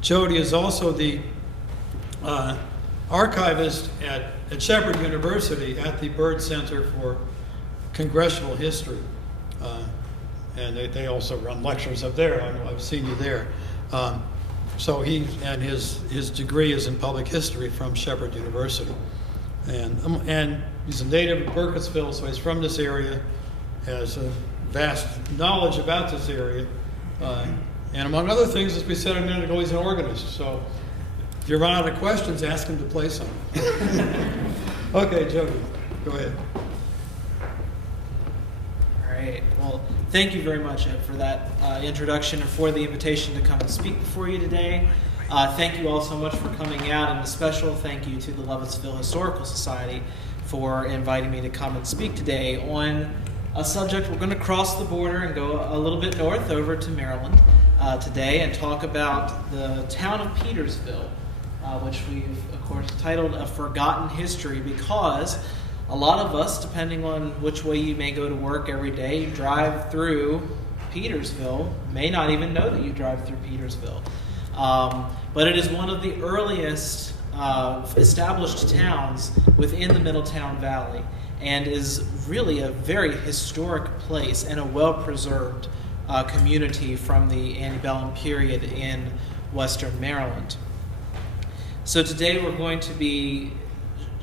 Jody is also the archivist at Shepherd University at the Byrd Center for Congressional History. And they also run lectures up there. I've seen you there. So his degree is in public history from Shepherd University. And he's a native of Burkittsville, so he's from this area, has a vast knowledge about this area. And among other things, as we said a minute ago, he's an organist. So if you run out of questions, ask him to play some. Okay, Jody, go ahead. All right. Well, thank you very much, Ed, for that introduction and for the invitation to come and speak before you today. Thank you all so much for coming out, and a special thank you to the Lovettsville Historical Society for inviting me to come and speak today on a subject. We're going to cross the border and go a little bit north over to Maryland today and talk about the town of Petersville, which we've, of course, titled A Forgotten History, because a lot of us, depending on which way you may go to work every day, you drive through Petersville, may not even know that you drive through Petersville. But it is one of the earliest established towns within the Middletown Valley, and is really a very historic place and a well-preserved community from the antebellum period in Western Maryland. So today we're going to be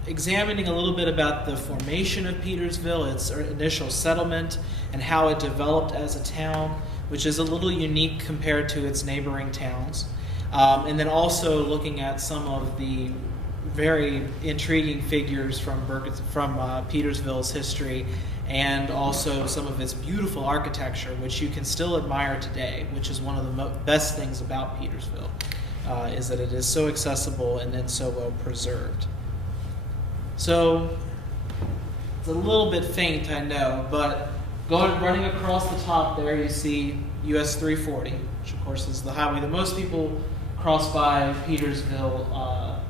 examining a little bit about the formation of Petersville, its initial settlement, and how it developed as a town, which is a little unique compared to its neighboring towns. And then also looking at some of the very intriguing figures from Petersville's history, and also some of its beautiful architecture, which you can still admire today, which is one of the best things about Petersville, is that it is so accessible and then so well preserved. So it's a little bit faint, I know, but running across the top there, you see US 340, which of course is the highway that most people cross by Petersville on.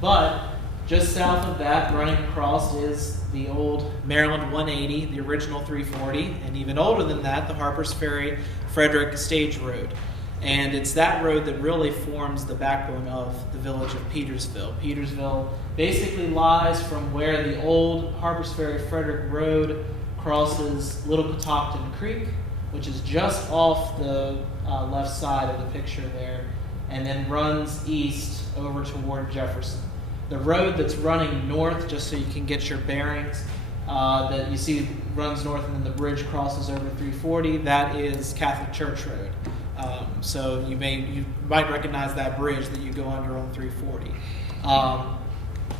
But just south of that, running across, is the old Maryland 180, the original 340, and even older than that, the Harper's Ferry Frederick Stage Road. And it's that road that really forms the backbone of the village of Petersville. Petersville basically lies from where the old Harper's Ferry Frederick Road crosses Little Catoctin Creek, which is just off the left side of the picture there, and then runs east over toward Jefferson. The road that's running north, just so you can get your bearings, that you see runs north and then the bridge crosses over 340, that is Catholic Church Road. So you might recognize that bridge that you go under on 340.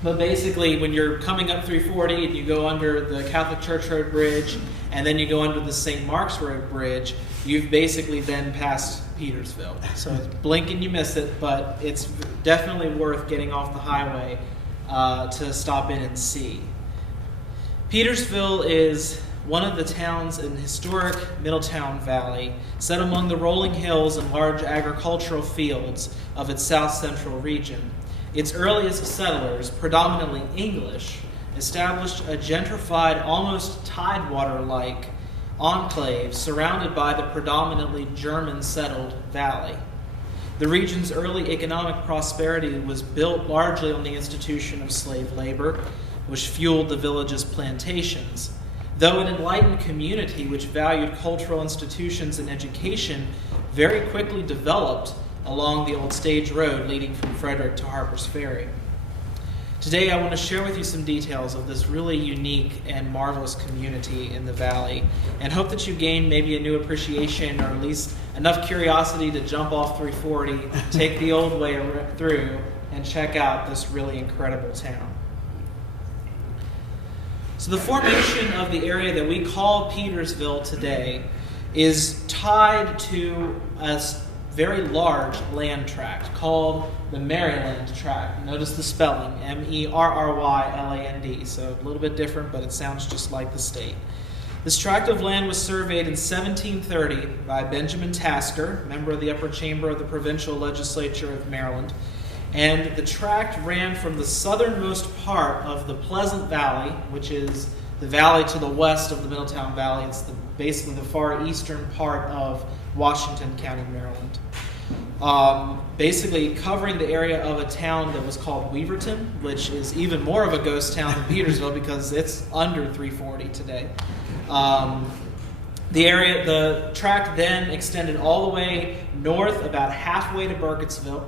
But basically, when you're coming up 340 and you go under the Catholic Church Road Bridge, and then you go under the St. Mark's Road Bridge, you've basically then passed Petersville. So it's blink and you miss it, but it's definitely worth getting off the highway to stop in and see. Petersville is one of the towns in historic Middletown Valley, set among the rolling hills and large agricultural fields of its south-central region. Its earliest settlers, predominantly English, established a gentrified, almost Tidewater-like enclave surrounded by the predominantly German-settled valley. The region's early economic prosperity was built largely on the institution of slave labor, which fueled the village's plantations. Though an enlightened community which valued cultural institutions and education very quickly developed along the old stage road leading from Frederick to Harper's Ferry. Today I want to share with you some details of this really unique and marvelous community in the valley, and hope that you gain maybe a new appreciation, or at least enough curiosity to jump off 340, take the old way through, and check out this really incredible town. So the formation of the area that we call Petersville today is tied to a very large land tract called the Maryland tract. Notice the spelling, Merryland, so a little bit different, but it sounds just like the state. This tract of land was surveyed in 1730 by Benjamin Tasker, member of the upper chamber of the provincial legislature of Maryland, and the tract ran from the southernmost part of the Pleasant Valley, which is the valley to the west of the Middletown Valley. It's basically the far eastern part of Washington County, Maryland. basically covering the area of a town that was called Weaverton, which is even more of a ghost town than Petersville because it's under 340 today. The tract then extended all the way north, about halfway to Burkittsville,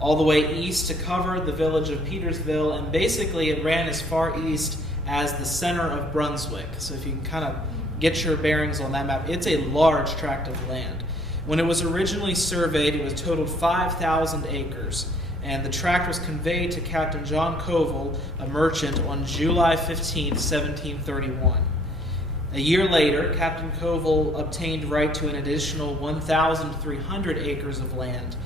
all the way east to cover the village of Petersville, and basically it ran as far east as the center of Brunswick. So if you can kind of get your bearings on that map, it's a large tract of land. When it was originally surveyed, it was totaled 5,000 acres, and the tract was conveyed to Captain John Covell, a merchant, on July 15, 1731. A year later, Captain Covell obtained right to an additional 1,300 acres of land,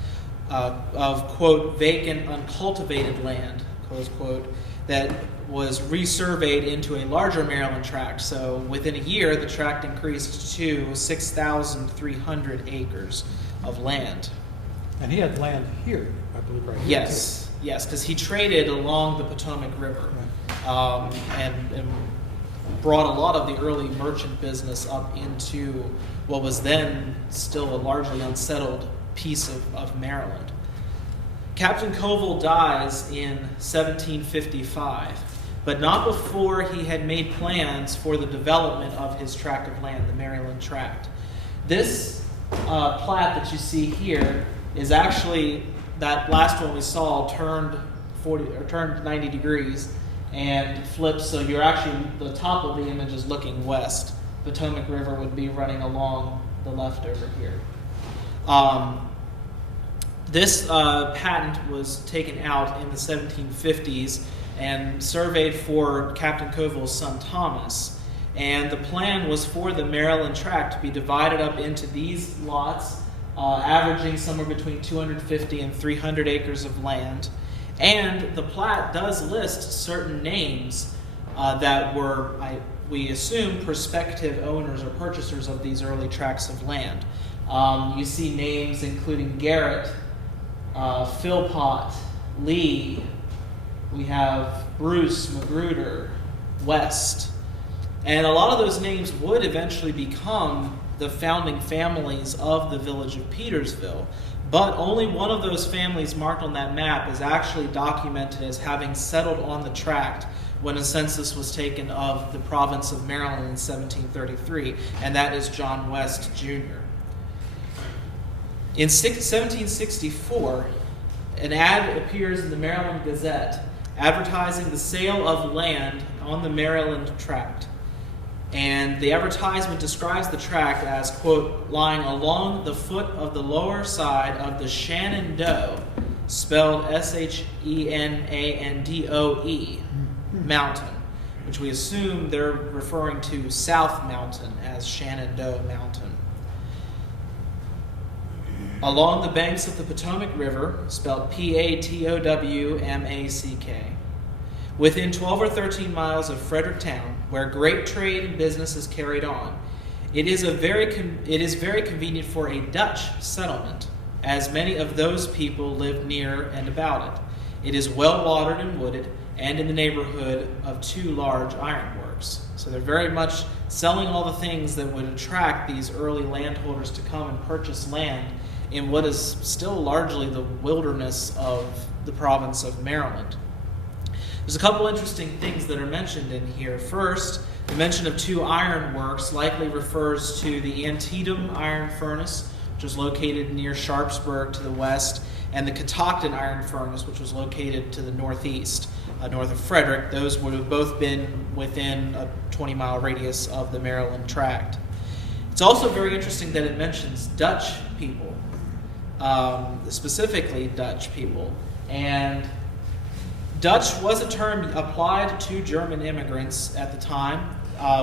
of, quote, vacant, uncultivated land, close quote, that was resurveyed into a larger Maryland tract. So within a year, the tract increased to 6,300 acres of land. And he had land here, I believe, right? Yes, because he traded along the Potomac River, and brought a lot of the early merchant business up into what was then still a largely unsettled piece of Maryland. Captain Covell dies in 1755, but not before he had made plans for the development of his tract of land, the Maryland tract. This plat that you see here is actually, that last one we saw turned 90 degrees and flipped, so you're actually, the top of the image is looking west. Potomac River would be running along the left over here. This patent was taken out in the 1750s and surveyed for Captain Covell's son Thomas. And the plan was for the Maryland tract to be divided up into these lots, averaging somewhere between 250 and 300 acres of land. And the plat does list certain names that were, we assume, prospective owners or purchasers of these early tracts of land. You see names including Garrett, Philpott, Lee, we have Bruce, Magruder, West. And a lot of those names would eventually become the founding families of the village of Petersville. But only one of those families marked on that map is actually documented as having settled on the tract when a census was taken of the province of Maryland in 1733, and that is John West, Jr. In 1764, an ad appears in the Maryland Gazette advertising the sale of land on the Maryland tract. And the advertisement describes the tract as, quote, lying along the foot of the lower side of the Shenandoah, spelled Shenandoe, mountain, which we assume they're referring to South Mountain as Shenandoah Mountain. Along the banks of the Potomac River, spelled Patowmack, within 12 or 13 miles of Frederick Town, where great trade and business is carried on, it is very convenient for a Dutch settlement, as many of those people live near and about it. It is well watered and wooded, and in the neighborhood of 2 large ironworks. So they're very much selling all the things that would attract these early landholders to come and purchase land in what is still largely the wilderness of the province of Maryland. There's a couple interesting things that are mentioned in here. First, the mention of 2 ironworks likely refers to the Antietam iron furnace, which was located near Sharpsburg to the west, and the Catoctin iron furnace, which was located to the northeast, north of Frederick. Those would have both been within a 20-mile radius of the Maryland tract. It's also very interesting that it mentions Dutch people, specifically Dutch people. And Dutch was a term applied to German immigrants at the time.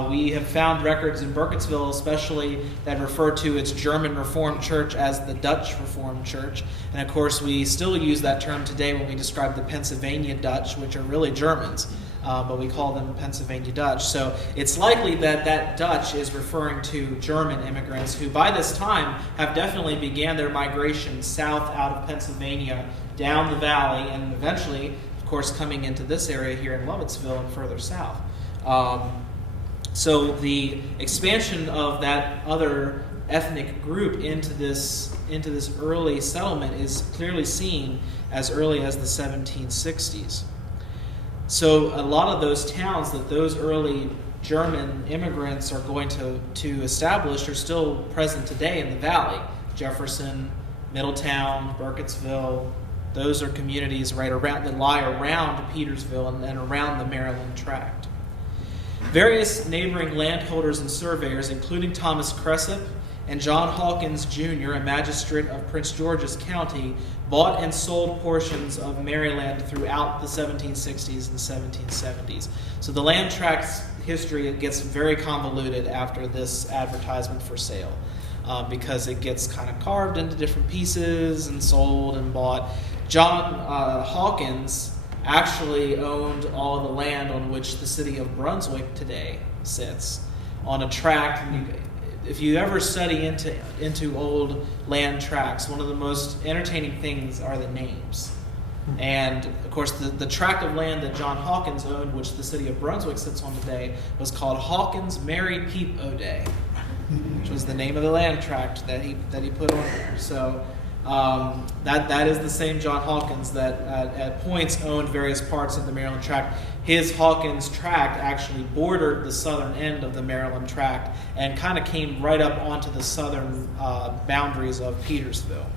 We have found records in Burkittsville especially that refer to its German Reformed Church as the Dutch Reformed Church. And of course we still use that term today when we describe the Pennsylvania Dutch, which are really Germans, but we call them Pennsylvania Dutch. So it's likely that that Dutch is referring to German immigrants who by this time have definitely began their migration south out of Pennsylvania, down the valley, and eventually, of course, coming into this area here in Lovettsville and further south. So the expansion of that other ethnic group into this early settlement is clearly seen as early as the 1760s. So a lot of those towns that those early German immigrants are going to establish are still present today in the valley. Jefferson, Middletown, Burkittsville, those are communities that lie around Petersville and around the Maryland tract. Various neighboring landholders and surveyors, including Thomas Cressup and John Hawkins Jr., a magistrate of Prince George's County, bought and sold portions of Maryland throughout the 1760s and 1770s. So the land tract history gets very convoluted after this advertisement for sale, because it gets kind of carved into different pieces and sold and bought. John Hawkins actually owned all of the land on which the city of Brunswick today sits, on a tract. If you ever study into old land tracts, one of the most entertaining things are the names. And of course, the tract of land that John Hawkins owned, which the city of Brunswick sits on today, was called Hawkins Merry Peep O'Day, which was the name of the land tract that he put on there. So that is the same John Hawkins that at points owned various parts of the Maryland tract. His Hawkins tract actually bordered the southern end of the Maryland tract and kind of came right up onto the southern boundaries of Petersville.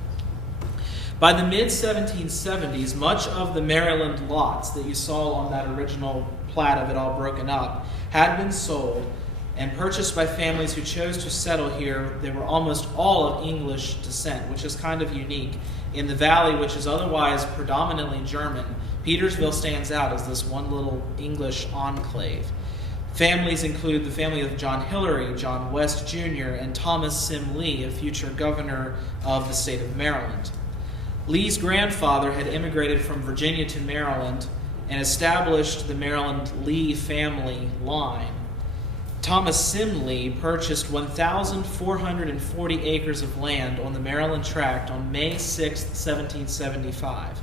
By the mid-1770s, much of the Maryland lots that you saw on that original plat of it all broken up had been sold and purchased by families who chose to settle here. They were almost all of English descent, which is kind of unique. In the valley, which is otherwise predominantly German, Petersville stands out as this one little English enclave. Families include the family of John Hillary, John West Jr., and Thomas Sim Lee, a future governor of the state of Maryland. Lee's grandfather had immigrated from Virginia to Maryland and established the Maryland Lee family line. Thomas Sim Lee purchased 1,440 acres of land on the Maryland tract on May 6, 1775,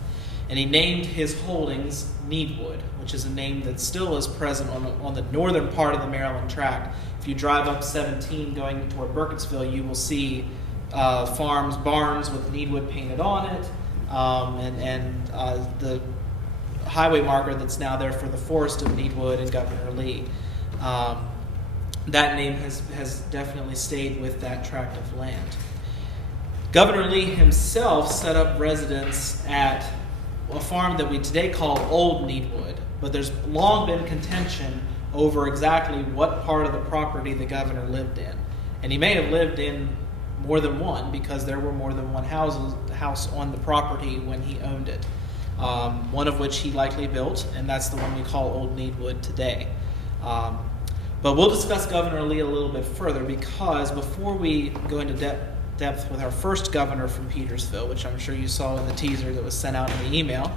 and he named his holdings Needwood, which is a name that still is present on the northern part of the Maryland tract. If you drive up 17 going toward Burkittsville, you will see barns with Needwood painted on it, and the highway marker that's now there for the Forest of Needwood and Governor Lee. That name has definitely stayed with that tract of land. Governor Lee himself set up residence at a farm that we today call Old Needwood, but there's long been contention over exactly what part of the property the governor lived in. And he may have lived in more than one, because there were more than one house on the property when he owned it. One of which he likely built, and that's the one we call Old Needwood today. But we'll discuss Governor Lee a little bit further, because before we go into depth with our first governor from Petersville, which I'm sure you saw in the teaser that was sent out in the email,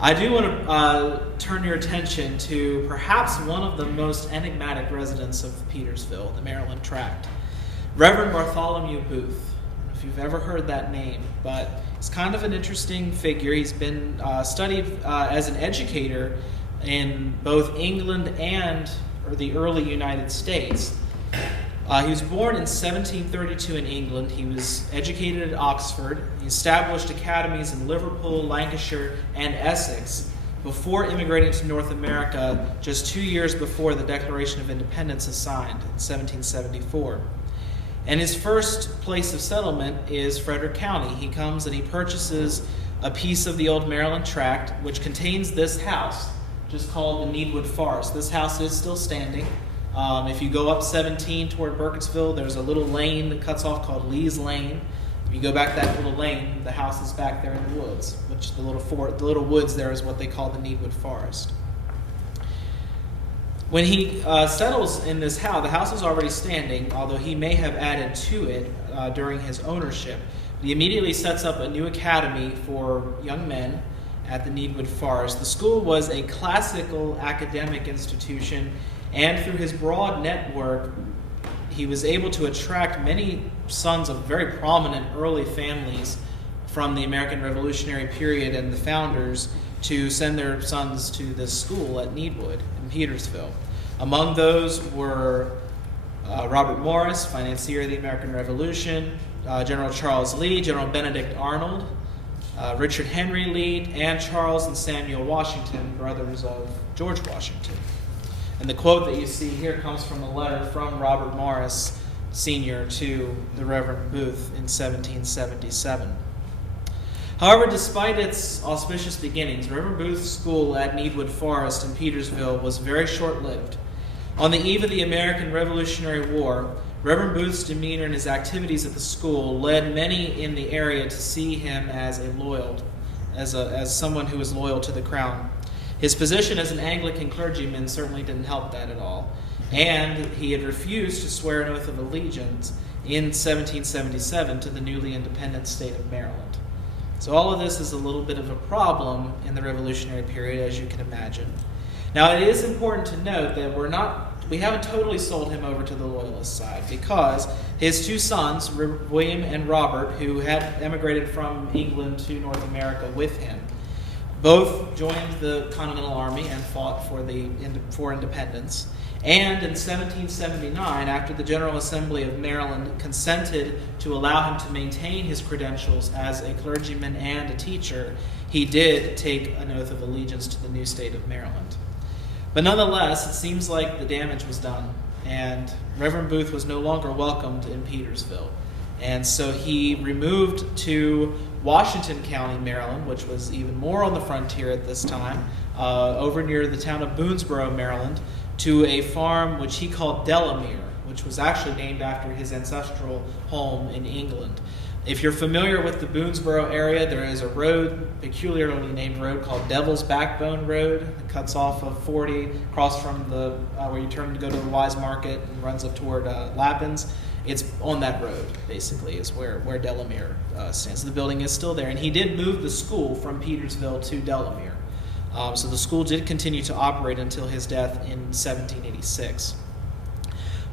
I do want to turn your attention to perhaps one of the most enigmatic residents of Petersville, the Maryland tract, Reverend Bartholomew Booth. I don't know if you've ever heard that name, but he's kind of an interesting figure. He's been studied as an educator in both England and the early United States. He was born in 1732 in England. He was educated at Oxford. He established academies in Liverpool, Lancashire, and Essex before immigrating to North America just 2 years before the Declaration of Independence is signed in 1774. And his first place of settlement is Frederick County. He comes and he purchases a piece of the old Maryland tract, which contains this house, just called the Needwood Forest. This house is still standing. If you go up 17 toward Burkittsville, there's a little lane that cuts off called Lee's Lane. If you go back that little lane, the house is back there in the woods, which the little woods there is what they call the Needwood Forest. When he settles in this house, the house is already standing, although he may have added to it during his ownership. He immediately sets up a new academy for young men at the Needwood Forest. The school was a classical academic institution, and through his broad network, he was able to attract many sons of very prominent early families from the American Revolutionary period and the founders to send their sons to this school at Needwood in Petersville. Among those were Robert Morris, financier of the American Revolution, General Charles Lee, General Benedict Arnold, Richard Henry Lee, and Charles and Samuel Washington, brothers of George Washington. And the quote that you see here comes from a letter from Robert Morris, Sr. to the Reverend Booth in 1777. However, despite its auspicious beginnings, Reverend Booth's school at Needwood Forest in Petersville was very short-lived. On the eve of the American Revolutionary War, Reverend Booth's demeanor and his activities at the school led many in the area to see him as someone who was loyal to the crown. His position as an Anglican clergyman certainly didn't help that at all, and he had refused to swear an oath of allegiance in 1777 to the newly independent state of Maryland. So all of this is a little bit of a problem in the Revolutionary period, as you can imagine. Now, it is important to note that we haven't totally sold him over to the Loyalist side, because his two sons, William and Robert, who had emigrated from England to North America with him, both joined the Continental Army and fought for independence. And in 1779, after the General Assembly of Maryland consented to allow him to maintain his credentials as a clergyman and a teacher, he did take an oath of allegiance to the new state of Maryland. But nonetheless, it seems like the damage was done, and Reverend Booth was no longer welcomed in Petersville. And so he removed to Washington County, Maryland, which was even more on the frontier at this time, over near the town of Boonesboro, Maryland, to a farm which he called Delamere, which was actually named after his ancestral home in England. If you're familiar with the Boonesboro area, there is a road, peculiarly named road, called Devil's Backbone Road. It cuts off of 40, across from where you turn to go to the Wise Market and runs up toward Lappins. It's on that road, basically, is where Delamere stands. The building is still there, and he did move the school from Petersville to Delamere. So the school did continue to operate until his death in 1786.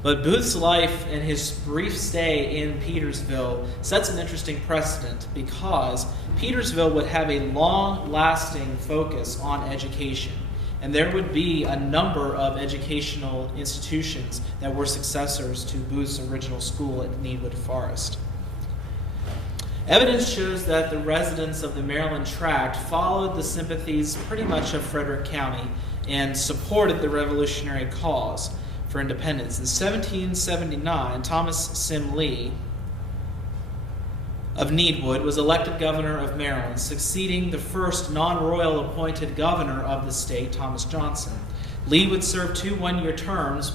But Booth's life and his brief stay in Petersville sets an interesting precedent, because Petersville would have a long-lasting focus on education. And there would be a number of educational institutions that were successors to Booth's original school at Needwood Forest. Evidence shows that the residents of the Maryland tract followed the sympathies pretty much of Frederick County and supported the revolutionary cause for independence. In 1779, Thomas Sim Lee of Needwood was elected governor of Maryland, succeeding the first non-royal appointed governor of the state, Thomas Johnson. Lee would serve 2 one-year terms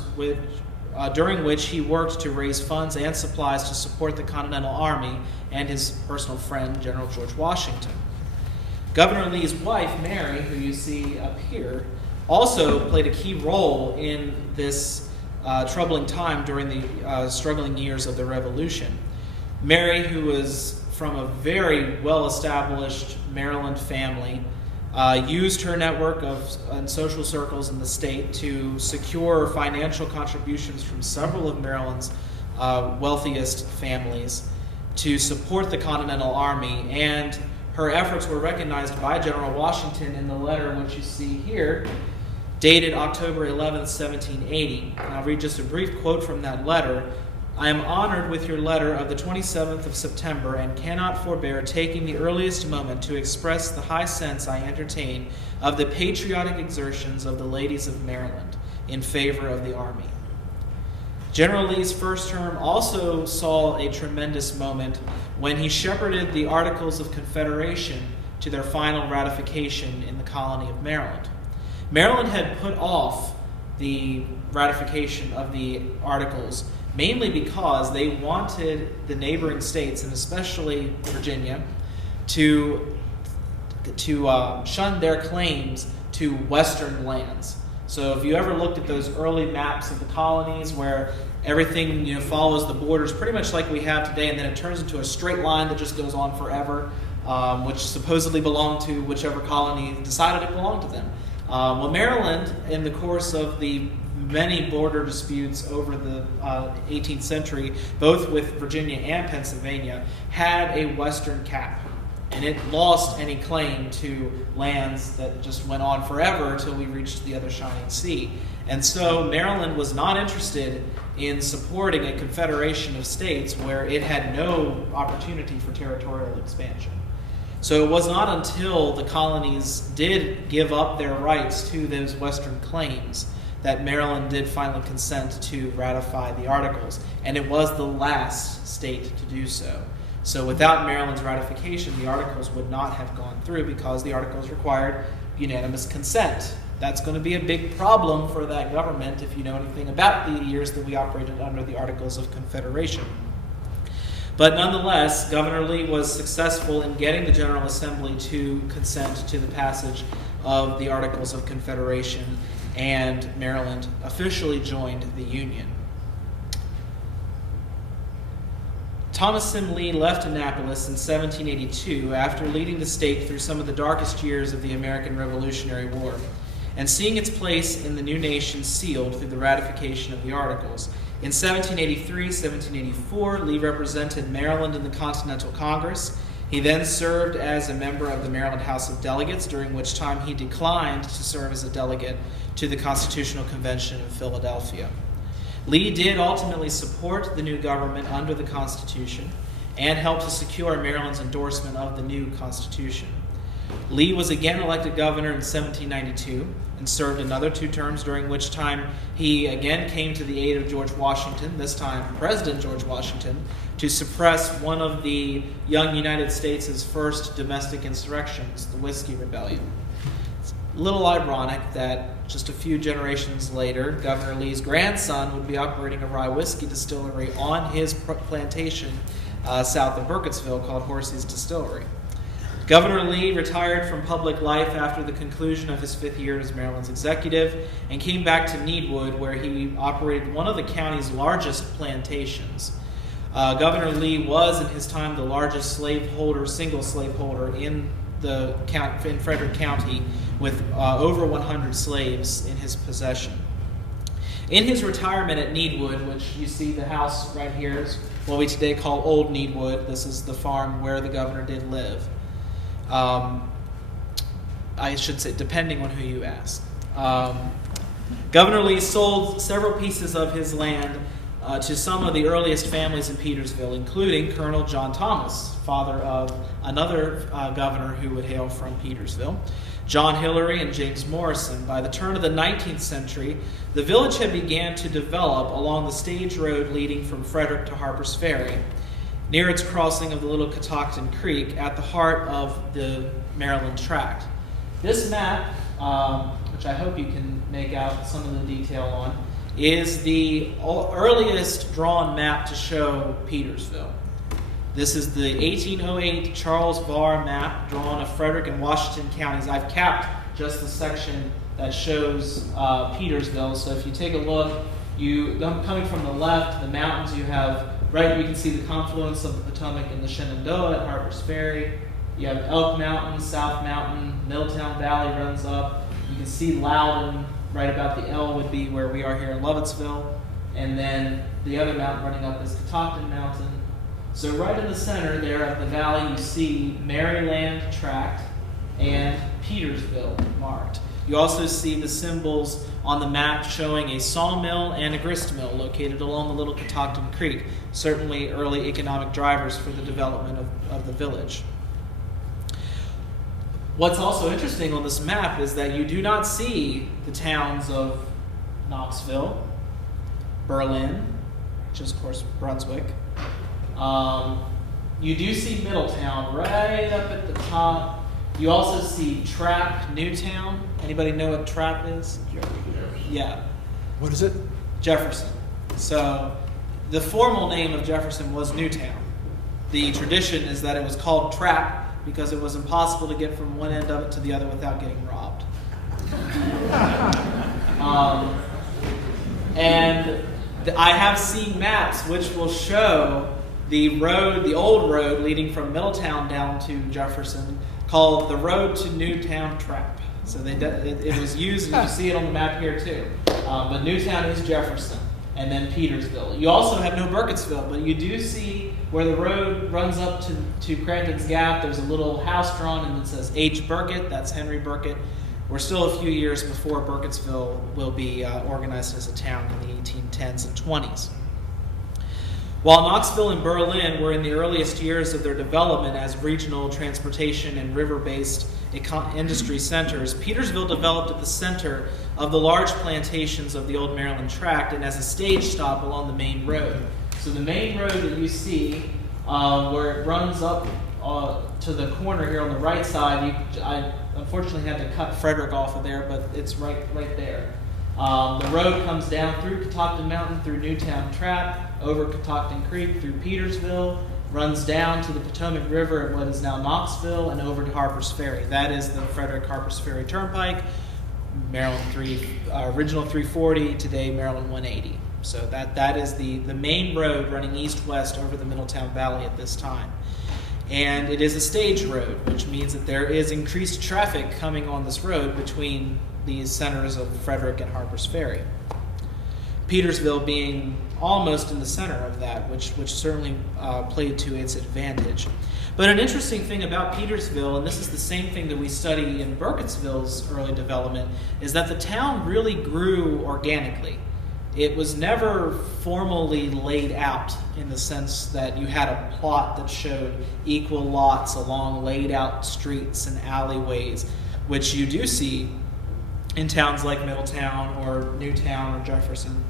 during which he worked to raise funds and supplies to support the Continental Army and his personal friend, General George Washington. Governor Lee's wife, Mary, who you see up here, also played a key role in this troubling time during the struggling years of the Revolution. Mary, who was from a very well-established Maryland family, used her network and social circles in the state to secure financial contributions from several of Maryland's wealthiest families to support the Continental Army, and her efforts were recognized by General Washington in the letter which you see here, dated October 11, 1780. And I'll read just a brief quote from that letter. "I am honored with your letter of the 27th of September, and cannot forbear taking the earliest moment to express the high sense I entertain of the patriotic exertions of the ladies of Maryland in favor of the Army." General Lee's first term also saw a tremendous moment when he shepherded the Articles of Confederation to their final ratification in the colony of Maryland. Maryland had put off the ratification of the Articles mainly because they wanted the neighboring states, and especially Virginia, to shun their claims to western lands. So if you ever looked at those early maps of the colonies where everything follows the borders pretty much like we have today, and then it turns into a straight line that just goes on forever, which supposedly belonged to whichever colony decided it belonged to them. Well, Maryland, in the course of the many border disputes over the 18th century, both with Virginia and Pennsylvania, had a western cap. and it lost any claim to lands that just went on forever until we reached the other shining sea. And so Maryland was not interested in supporting a confederation of states where it had no opportunity for territorial expansion. So it was not until the colonies did give up their rights to those Western claims that Maryland did finally consent to ratify the Articles, and it was the last state to do so. So without Maryland's ratification, the Articles would not have gone through because the Articles required unanimous consent. That's going to be a big problem for that government if you know anything about the years that we operated under the Articles of Confederation. But nonetheless, Governor Lee was successful in getting the General Assembly to consent to the passage of the Articles of Confederation, and Maryland officially joined the Union. Thomas Sim Lee left Annapolis in 1782 after leading the state through some of the darkest years of the American Revolutionary War, and seeing its place in the new nation sealed through the ratification of the Articles. In 1783-1784, Lee represented Maryland in the Continental Congress. He then served as a member of the Maryland House of Delegates, during which time he declined to serve as a delegate to the Constitutional Convention in Philadelphia. Lee did ultimately support the new government under the Constitution and helped to secure Maryland's endorsement of the new Constitution. Lee was again elected governor in 1792 and served another 2 terms, during which time he again came to the aid of George Washington, this time President George Washington, to suppress one of the young United States' first domestic insurrections, the Whiskey Rebellion. It's a little ironic that just a few generations later, Governor Lee's grandson would be operating a rye whiskey distillery on his plantation south of Burkittsville called Horsey's Distillery. Governor Lee retired from public life after the conclusion of his 5th year as Maryland's executive and came back to Needwood, where he operated one of the county's largest plantations. Governor Lee was, in his time, the largest single slaveholder in Frederick County, with over 100 slaves in his possession. In his retirement at Needwood, which you see the house right here is what we today call Old Needwood. This is the farm where the governor did live. I should say, depending on who you ask. Governor Lee sold several pieces of his land to some of the earliest families in Petersville, including Colonel John Thomas, father of another governor who would hail from Petersville, John Hillary and James Morrison. By the turn of the 19th century, the village had began to develop along the stage road leading from Frederick to Harper's Ferry, near its crossing of the Little Catoctin Creek at the heart of the Maryland tract. This map, which I hope you can make out some of the detail on, is the earliest drawn map to show Petersville. This is the 1808 Charles Varr map drawn of Frederick and Washington counties. I've capped just the section that shows Petersville. So if you take a look, coming from the left, the mountains, you have right, you can see the confluence of the Potomac and the Shenandoah at Harper's Ferry. You have Elk Mountain, South Mountain, Middletown Valley runs up. You can see Loudon, right about the L would be where we are here in Lovettsville. And then the other mountain running up is Catoctin Mountain. So right in the center there of the valley, you see Maryland tract and Petersville marked. You also see the symbols on the map showing a sawmill and a grist mill located along the Little Catoctin Creek, certainly early economic drivers for the development of the village. What's also interesting on this map is that you do not see the towns of Knoxville, Berlin, which is, of course, Brunswick. You do see Middletown right up at the top. You also see Trapp, Newtown. Anybody know what Trapp is? Yeah. What is it? Jefferson. So the formal name of Jefferson was Newtown. The tradition is that it was called Trapp because it was impossible to get from one end of it to the other without getting robbed. And I have seen maps which will show the road, the old road leading from Middletown down to Jefferson, called the Road to Newtown Trapp. So it was used, and you see it on the map here too. But Newtown is Jefferson. and then Petersville. You also have no Burkittsville, but you do see where the road runs up to Cranton's Gap. There's a little house drawn and it says H. Burkitt. That's Henry Burkitt. We're still a few years before Burkittsville will be organized as a town in the 1810s and 20s. While Knoxville and Berlin were in the earliest years of their development as regional transportation and river-based industry centers, Petersville developed at the center of the large plantations of the old Maryland tract and as a stage stop along the main road. So the main road that you see, where it runs up to the corner here on the right side, I unfortunately had to cut Frederick off of there, but it's right there. The road comes down through Catoctin Mountain, through Newtown Tract, over Catoctin Creek, through Petersville, runs down to the Potomac River at what is now Knoxville, and over to Harper's Ferry. That is the Frederick Harper's Ferry Turnpike, Maryland original 340, today Maryland 180. So that is the main road running east-west over the Middletown Valley at this time. And it is a stage road, which means that there is increased traffic coming on this road between these centers of Frederick and Harper's Ferry. Petersville being almost in the center of that, which certainly played to its advantage. But an interesting thing about Petersville, and this is the same thing that we study in Burkittsville's early development, is that the town really grew organically. It was never formally laid out in the sense that you had a plot that showed equal lots along laid out streets and alleyways, which you do see in towns like Middletown or Newtown or Jefferson.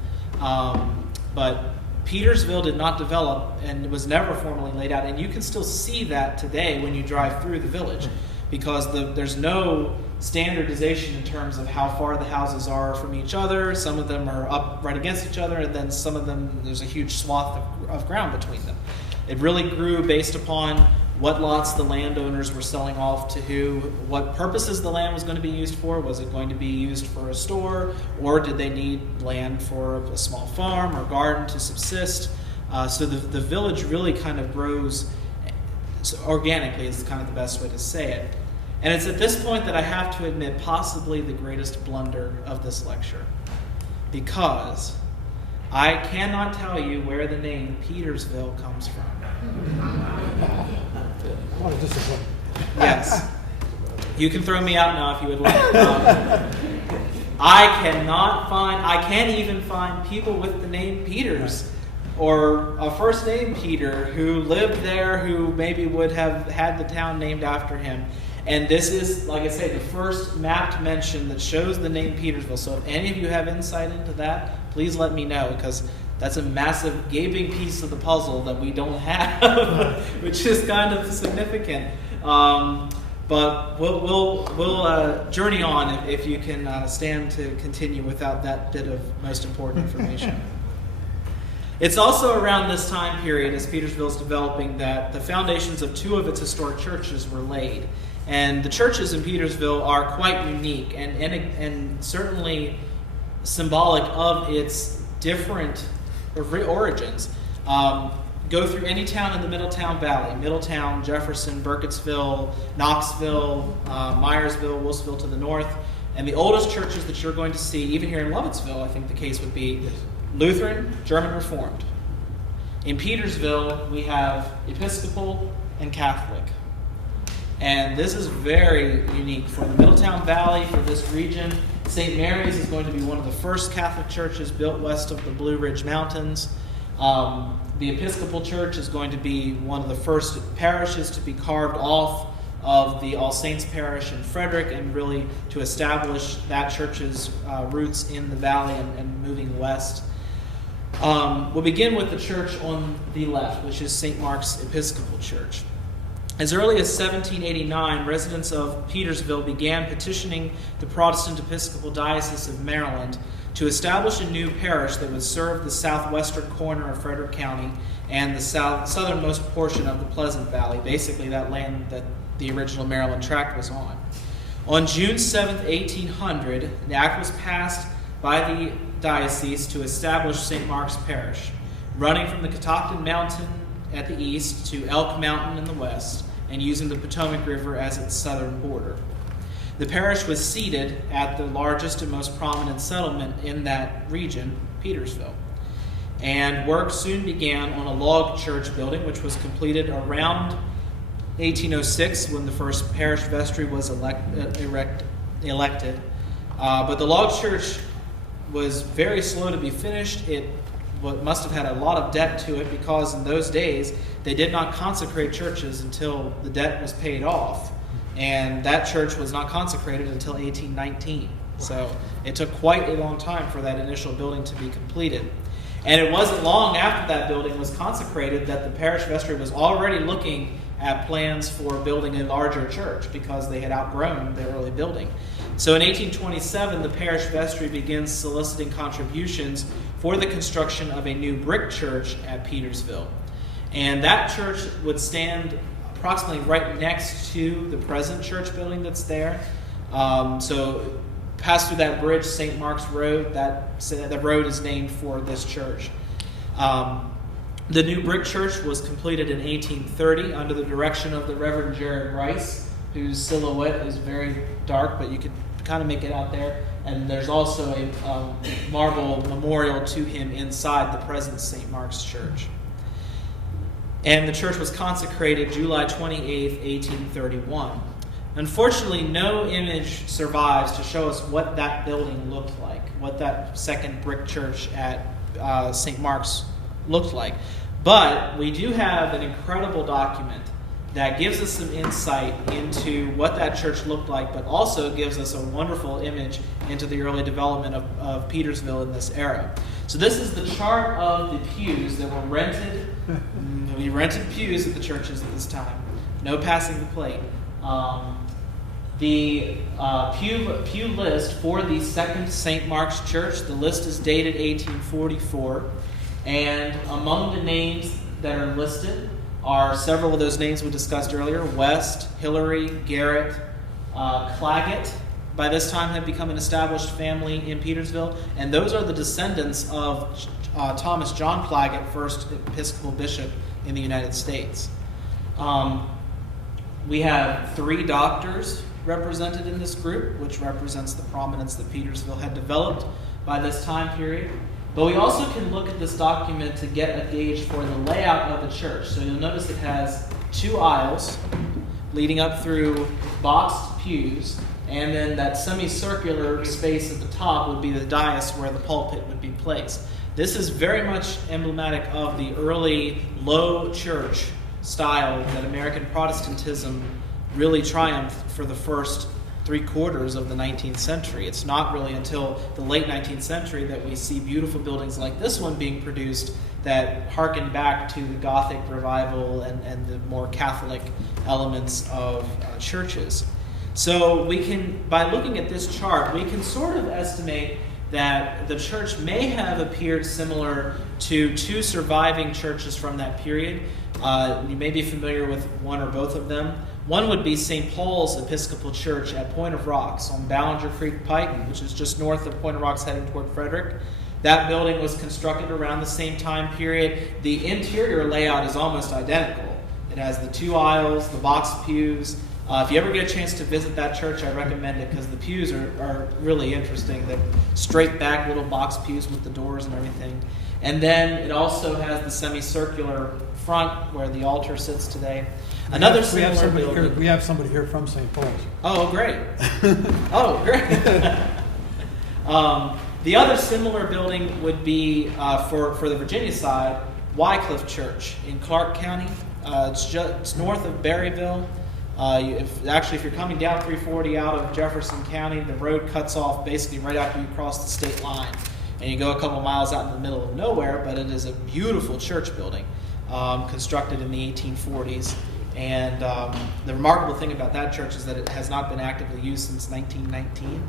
But Petersville did not develop and was never formally laid out, and you can still see that today when you drive through the village, because there's no standardization in terms of how far the houses are from each other. Some of them are up right against each other, and then some of them, there's a huge swath of ground between them. It really grew based upon what lots the landowners were selling off to who, what purposes the land was going to be used for. Was it going to be used for a store, or did they need land for a small farm or garden to subsist? So the village really kind of grows organically, is kind of the best way to say it. And it's at this point that I have to admit possibly the greatest blunder of this lecture, because I cannot tell you where the name Petersville comes from. What a disappointment. Yes. You can throw me out now if you would like. I can't even find people with the name Peters or a first name Peter who lived there, who maybe would have had the town named after him. And this is, like I say, the first mapped mention that shows the name Petersville. So if any of you have insight into that, please let me know, because that's a massive gaping piece of the puzzle that we don't have, which is kind of significant. But we'll journey on if you can stand to continue without that bit of most important information. It's also around this time period, as Petersville's developing, that the foundations of two of its historic churches were laid. And the churches in Petersville are quite unique and certainly symbolic of its different origins. Go through any town in the Middletown Valley: Middletown, Jefferson, Burkittsville, Knoxville, Myersville, Wilsonville to the north. And the oldest churches that you're going to see, even here in Lovettsville, I think the case would be Lutheran, German Reformed. In Petersville, we have Episcopal and Catholic. And this is very unique for the Middletown Valley, for this region. St. Mary's is going to be one of the first Catholic churches built west of the Blue Ridge Mountains. The Episcopal Church is going to be one of the first parishes to be carved off of the All Saints Parish in Frederick, and really to establish that church's roots in the valley and moving west. We'll begin with the church on the left, which is St. Mark's Episcopal Church. As early as 1789, residents of Petersville began petitioning the Protestant Episcopal Diocese of Maryland to establish a new parish that would serve the southwestern corner of Frederick County and the southernmost portion of the Pleasant Valley, basically that land that the original Maryland tract was on. On June 7, 1800, the act was passed by the diocese to establish St. Mark's Parish, running from the Catoctin Mountain at the east to Elk Mountain in the west, and using the Potomac River as its southern border. The parish was seated at the largest and most prominent settlement in that region, Petersville. And work soon began on a log church building, which was completed around 1806 when the first parish vestry was elected. But the log church was very slow to be finished. It must have had a lot of debt to it because in those days they did not consecrate churches until the debt was paid off. And that church was not consecrated until 1819. So it took quite a long time for that initial building to be completed. And it wasn't long after that building was consecrated that the parish vestry was already looking at plans for building a larger church because they had outgrown their early building. So in 1827, the parish vestry begins soliciting contributions for the construction of a new brick church at Petersville. And that church would stand approximately right next to the present church building that's there. So pass through that bridge, St. Mark's Road. That road is named for this church. The new brick church was completed in 1830 under the direction of the Reverend Jared Rice, whose silhouette is very dark, but you could kind of make it out there. And there's also a marble memorial to him inside the present St. Mark's Church. And the church was consecrated July 28, 1831. Unfortunately, no image survives to show us what that building looked like, what that second brick church at St. Mark's looked like. But we do have an incredible document that gives us some insight into what that church looked like, but also gives us a wonderful image into the early development of Petersville in this era. So this is the chart of the pews that were rented. We rented pews at the churches at this time. No passing the plate. The pew list for the second St. Mark's Church, the list is dated 1844. And among the names that are listed are several of those names we discussed earlier: West, Hillary, Garrett, Claggett. By this time had become an established family in Petersville. And those are the descendants of Thomas John Claggett, first Episcopal bishop in the United States. We have 3 doctors represented in this group, which represents the prominence that Petersville had developed by this time period. But we also can look at this document to get a gauge for the layout of the church. So you'll notice it has 2 aisles leading up through boxed pews, and then that semicircular space at the top would be the dais where the pulpit would be placed. This is very much emblematic of the early low church style that American Protestantism really triumphed for the first 3/4 of the 19th century. It's not really until the late 19th century that we see beautiful buildings like this one being produced that harken back to the Gothic revival and the more Catholic elements of churches. So we can, by looking at this chart, we can sort of estimate that the church may have appeared similar to 2 surviving churches from that period. You may be familiar with one or both of them. One would be St. Paul's Episcopal Church at Point of Rocks on Ballinger Creek Pike, which is just north of Point of Rocks heading toward Frederick. That building was constructed around the same time period. The interior layout is almost identical. It has the 2 aisles, the boxed pews. If you ever get a chance to visit that church, I recommend it because the pews are really interesting. They're straight back little box pews with the doors and everything. And then it also has the semicircular front where the altar sits today. Another similar building. We have somebody here from St. Paul's. Oh, great. Oh, great. The other similar building would be, for the Virginia side, Wycliffe Church in Clark County. It's north of Berryville. If you're coming down 340 out of Jefferson County, the road cuts off basically right after you cross the state line. And you go a couple miles out in the middle of nowhere, but it is a beautiful church building constructed in the 1840s. And the remarkable thing about that church is that it has not been actively used since 1919,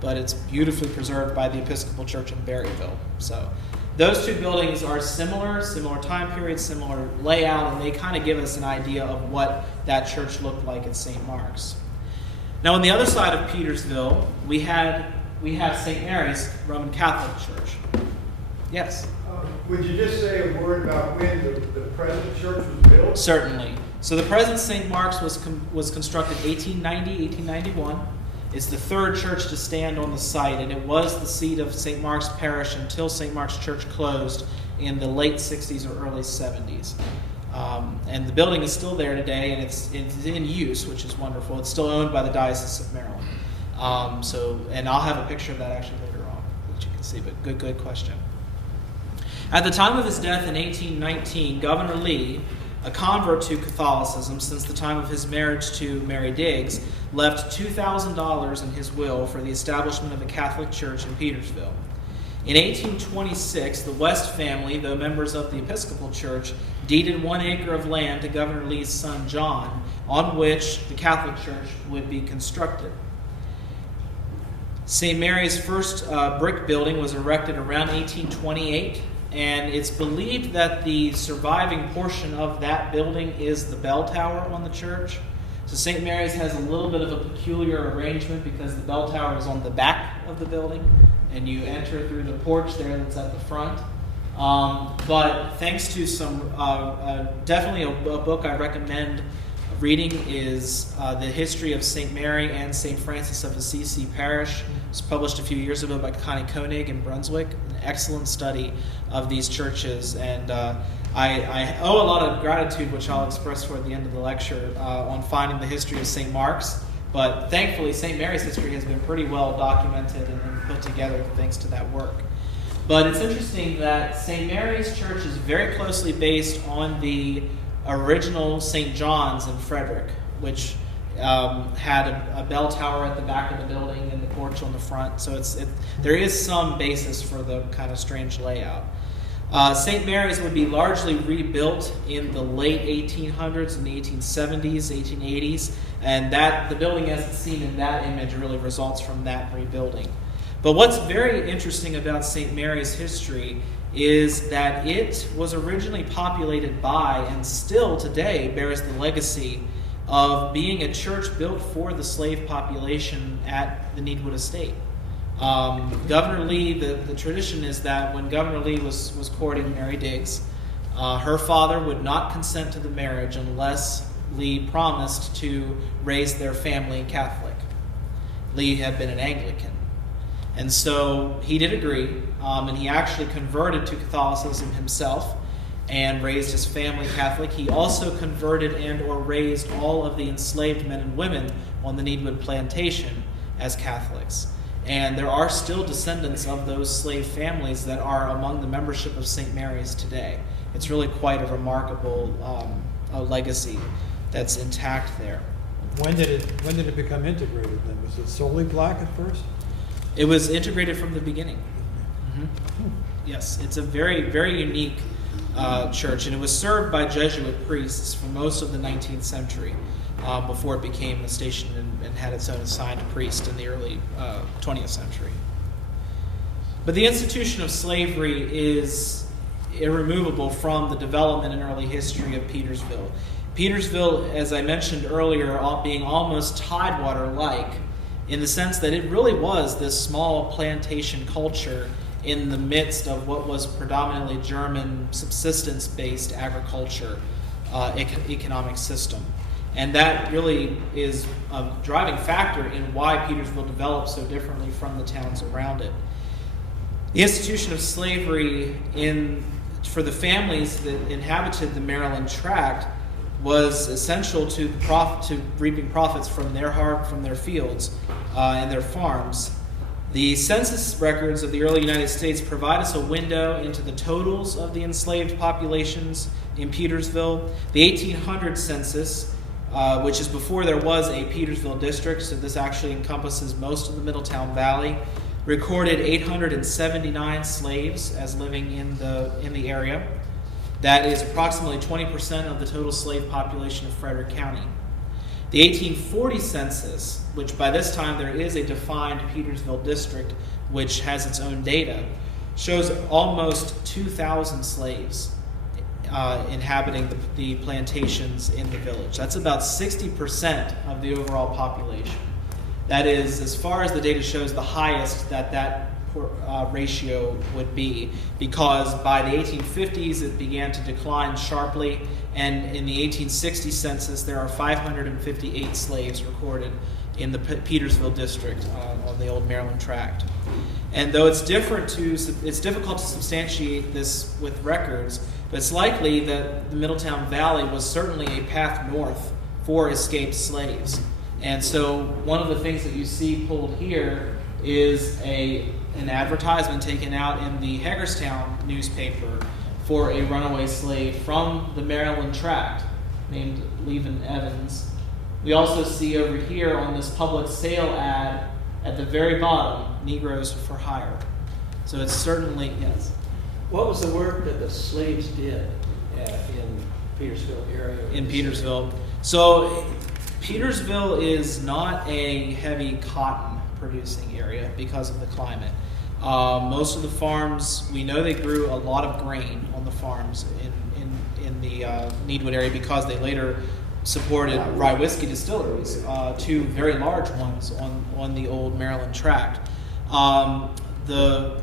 but it's beautifully preserved by the Episcopal Church in Berryville. So those 2 buildings are similar time period, similar layout, and they kind of give us an idea of what that church looked like at St. Mark's. Now, on the other side of Petersville, we have St. Mary's Roman Catholic Church. Yes? Would you just say a word about when the present church was built? Certainly. So the present St. Mark's was constructed 1890, 1891. It's the 3rd church to stand on the site, and it was the seat of St. Mark's Parish until St. Mark's Church closed in the late 60s or early 70s. And the building is still there today, and it's in use, which is wonderful. It's still owned by the Diocese of Maryland. And I'll have a picture of that actually later on that you can see, but good question. At the time of his death in 1819, Governor Lee, a convert to Catholicism since the time of his marriage to Mary Diggs, left $2,000 in his will for the establishment of a Catholic church in Petersville. In 1826, the West family, though members of the Episcopal Church, deeded 1 acre of land to Governor Lee's son John, on which the Catholic Church would be constructed. St. Mary's first brick building was erected around 1828, and it's believed that the surviving portion of that building is the bell tower on the church. So St. Mary's has a little bit of a peculiar arrangement because the bell tower is on the back of the building, and you enter through the porch there that's at the front. But thanks to some, definitely a book I recommend reading is The History of St. Mary and St. Francis of Assisi Parish. It was published a few years ago by Connie Koenig in Brunswick. An excellent study of these churches, and I owe a lot of gratitude, which I'll express toward the end of the lecture, on finding the history of St. Mark's. But thankfully, St. Mary's history has been pretty well documented and put together thanks to that work. But it's interesting that St. Mary's Church is very closely based on the original St. John's in Frederick, which had a bell tower at the back of the building and the porch on the front. So there is some basis for the kind of strange layout. St. Mary's would be largely rebuilt in the late 1800s and the 1870s, 1880s, and the building as it's seen in that image really results from that rebuilding. But what's very interesting about St. Mary's history is that it was originally populated by, and still today bears the legacy of being a church built for the slave population at the Needwood estate. Governor Lee, the tradition is that when Governor Lee was courting Mary Diggs, her father would not consent to the marriage unless Lee promised to raise their family Catholic. Lee had been an Anglican. And so he did agree, and he actually converted to Catholicism himself and raised his family Catholic. He also converted and or raised all of the enslaved men and women on the Needwood plantation as Catholics. And there are still descendants of those slave families that are among the membership of St. Mary's today. It's really quite a remarkable legacy that's intact there. When did it become integrated then? Was it solely black at first? It was integrated from the beginning. Mm-hmm. Yes, it's a very, very unique church, and it was served by Jesuit priests for most of the 19th century before it became a station and had its own assigned priest in the early 20th century. But the institution of slavery is irremovable from the development and early history of Petersville. Petersville, as I mentioned earlier, being almost Tidewater-like, in the sense that it really was this small plantation culture in the midst of what was predominantly German subsistence-based agriculture economic system. And that really is a driving factor in why Petersville developed so differently from the towns around it. The institution of slavery for the families that inhabited the Maryland tract was essential to reaping profits from their fields and their farms. The census records of the early United States provide us a window into the totals of the enslaved populations in Petersville. The 1800 census, which is before there was a Petersville district, so this actually encompasses most of the Middletown Valley, recorded 879 slaves as living in the area. That is approximately 20% of the total slave population of Frederick County. The 1840 census, which by this time there is a defined Petersville district which has its own data, shows almost 2,000 slaves inhabiting the plantations in the village. That's about 60% of the overall population. That is, as far as the data shows, the highest that ratio would be, because by the 1850s it began to decline sharply, and in the 1860 census there are 558 slaves recorded in the Petersville district on the old Maryland tract. And though it's difficult to substantiate this with records, but it's likely that the Middletown Valley was certainly a path north for escaped slaves. And so one of the things that you see pulled here is an advertisement taken out in the Hagerstown newspaper for a runaway slave from the Maryland tract named Levin Evans. We also see over here on this public sale ad at the very bottom, Negroes for Hire. So it's certainly, yes. What was the work that the slaves did in Petersville area? In Petersville. So Petersville is not a heavy cotton producing area because of the climate. Most of the farms, we know they grew a lot of grain on the farms in the Needwood area because they later supported rye whiskey distilleries, two very large ones on the old Maryland tract. The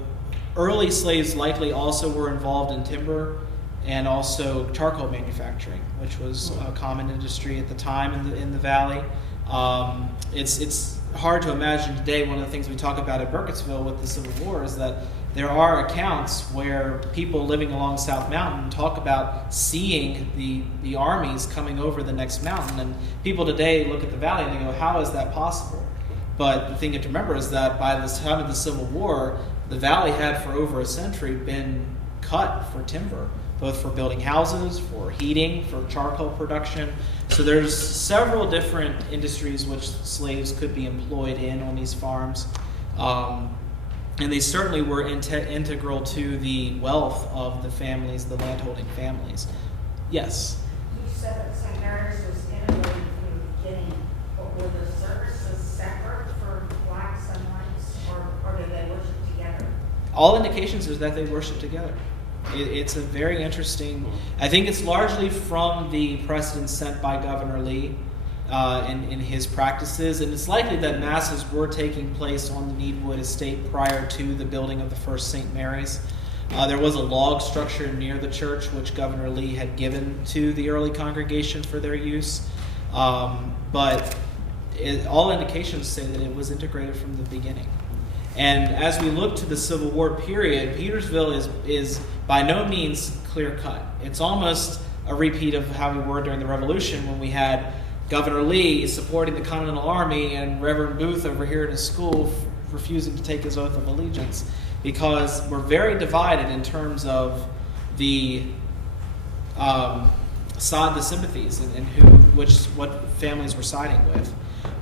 early slaves likely also were involved in timber and also charcoal manufacturing, which was a common industry at the time in the valley. It's hard to imagine today. One of the things we talk about at Burkittsville with the Civil War is that there are accounts where people living along South Mountain talk about seeing the armies coming over the next mountain, and people today look at the valley and they go, how is that possible? But the thing you have to remember is that by the time of the Civil War, the valley had for over a century been cut for timber, both for building houses, for heating, for charcoal production. So there's several different industries which slaves could be employed in on these farms. And they certainly were integral to the wealth of the families, the landholding families. Yes? You said that St. Mary's was integrated from the beginning, but were the services separate for blacks and whites, or did they worship together? All indications is that they worship together. It's a very interesting, I think it's largely from the precedent set by Governor Lee in his practices, and it's likely that masses were taking place on the Needwood estate prior to the building of the first St. Mary's. There was a log structure near the church which Governor Lee had given to the early congregation for their use, but all indications say that it was integrated from the beginning. And as we look to the Civil War period, Petersville is by no means clear-cut. It's almost a repeat of how we were during the Revolution when we had Governor Lee supporting the Continental Army and Reverend Booth over here at his school refusing to take his oath of allegiance, because we're very divided in terms of the sympathies and what families we're siding with.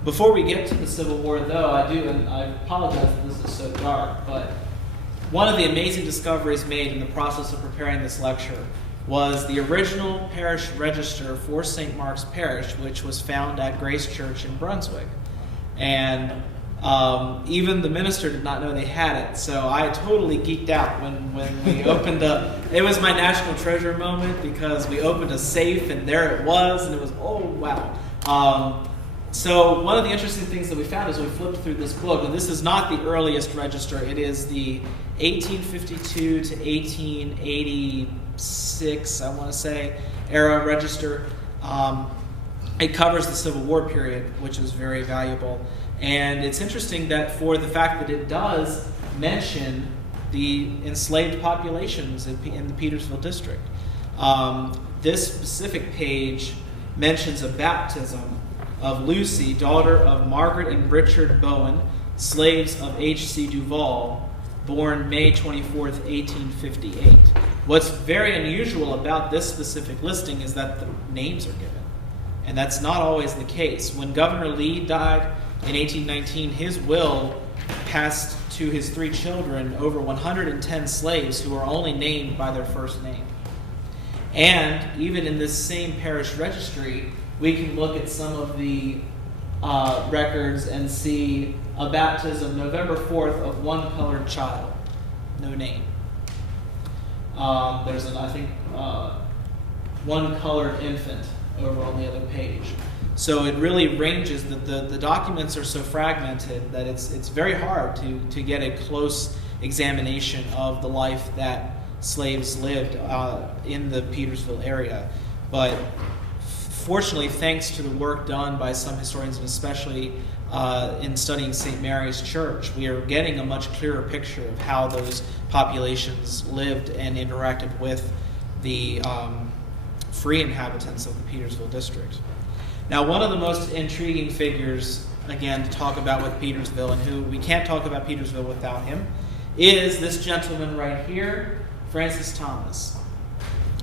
Before we get to the Civil War, though, I apologize that this is so dark, but one of the amazing discoveries made in the process of preparing this lecture was the original parish register for St. Mark's Parish, which was found at Grace Church in Brunswick. And even the minister did not know they had it, so I totally geeked out when we opened up. It was my national treasure moment because we opened a safe and there it was, and it was, oh, wow. So one of the interesting things that we found is we flipped through this book, and this is not the earliest register. It is the 1852 to 1886, I want to say, era register. It covers the Civil War period, which is very valuable. And it's interesting that for the fact that it does mention the enslaved populations in the Petersville district. This specific page mentions a baptism of Lucy, daughter of Margaret and Richard Bowen, slaves of H.C. Duval, born May 24th, 1858. What's very unusual about this specific listing is that the names are given, and that's not always the case. When Governor Lee died in 1819, his will passed to his 3 children over 110 slaves who are only named by their first name. And even in this same parish registry, we can look at some of the records and see a baptism November 4th of one colored child, no name. There's one colored infant over on the other page. So it really ranges. The documents are so fragmented that it's very hard to get a close examination of the life that slaves lived in the Petersville area. But fortunately, thanks to the work done by some historians, and especially in studying St. Mary's Church, we are getting a much clearer picture of how those populations lived and interacted with the free inhabitants of the Petersville district. Now, one of the most intriguing figures, again, to talk about with Petersville, and who we can't talk about Petersville without him, is this gentleman right here, Francis Thomas.